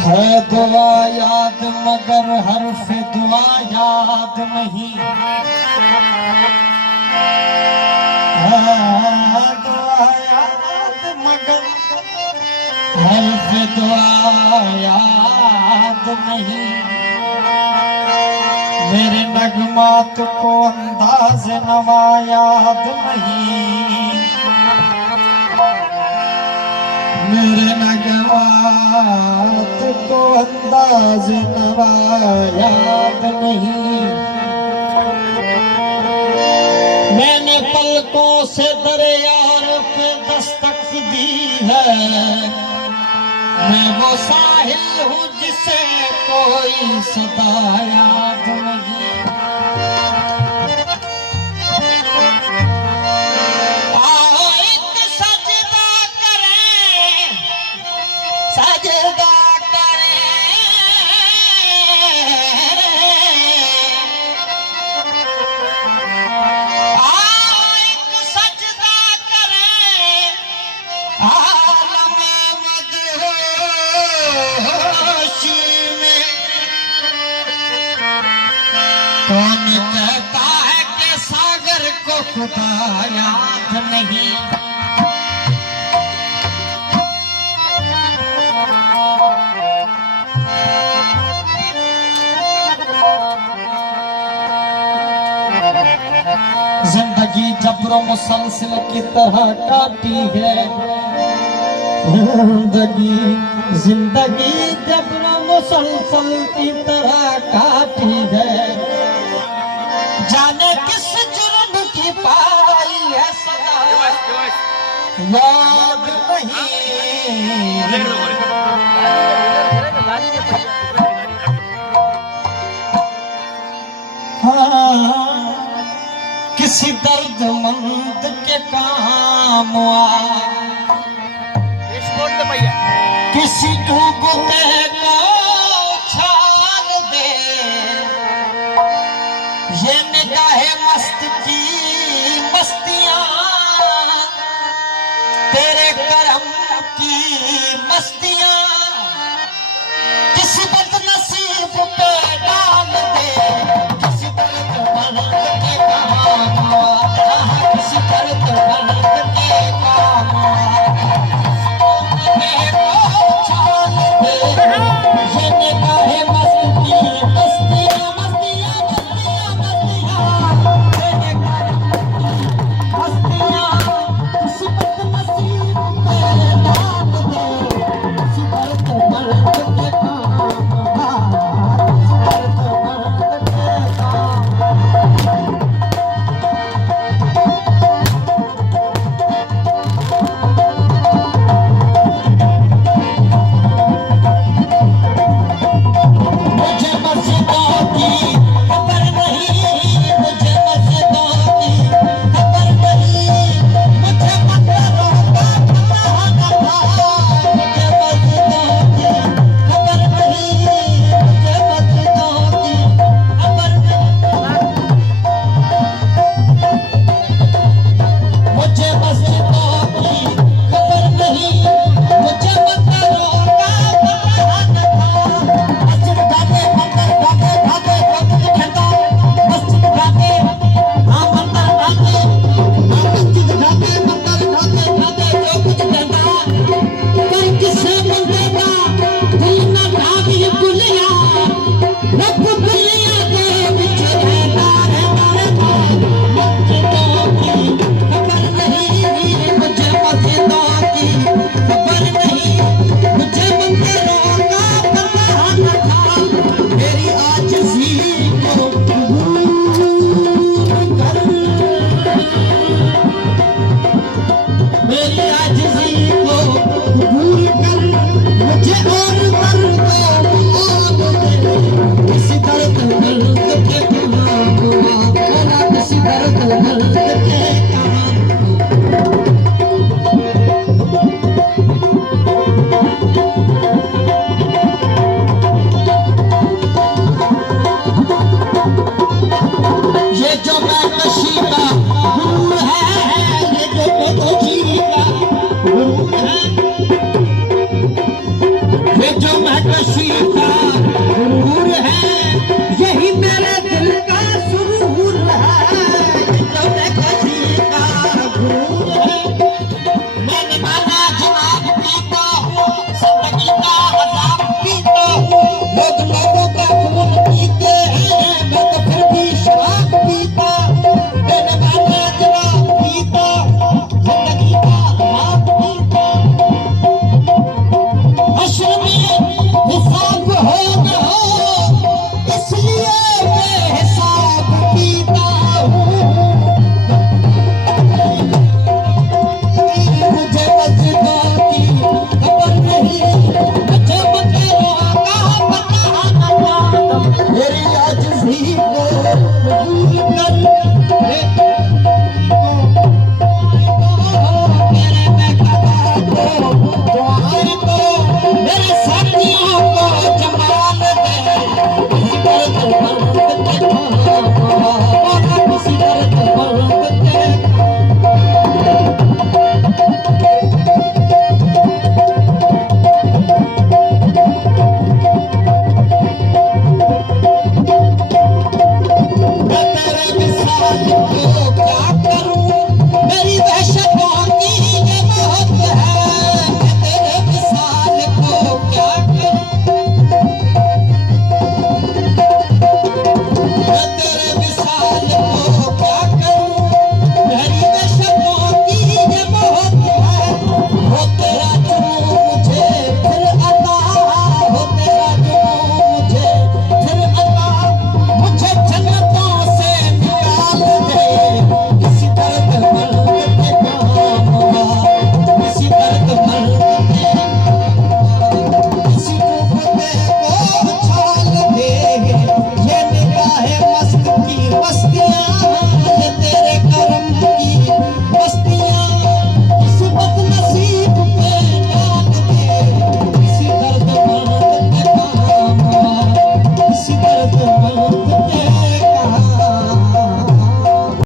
है दुआ याद मगर हर्फ दुआ याद नहीं, है दुआ याद मगर हर्फ दुआ याद नहीं। मेरे नगमात को अंदाज नवा याद नहीं, मेरे नगमात को अंदाज नवा याद नहीं। मैंने पलकों से दरियार पे दस्तक दी है, मैं वो साहिल हूँ जिसे कोई सदा याद नहीं। कौन कहता है कि सागर को खुदा याद नहीं। जिंदगी जबरो मुसलसल की तरह काटी है, जिंदगी जबरो मुसलसल की तरह काटी है। जाने किस जुर्म की पाई है सदा याद नहीं। हाँ, किसी दर्दमंद के काम आ, किसी डूबते को छान दे। ये निगाहे मस्त की मस्तियां तेरे करम की मस्तियां किसी बदनसीब पे डाल दे। किसी दर्द मर्द के काम आ, किसी दर्द मर्द के काम आ, छान दे। ये निगाहे मस्त की मस्तियां ये जो मैं तो स्वीकार जरूर है, यही मेरे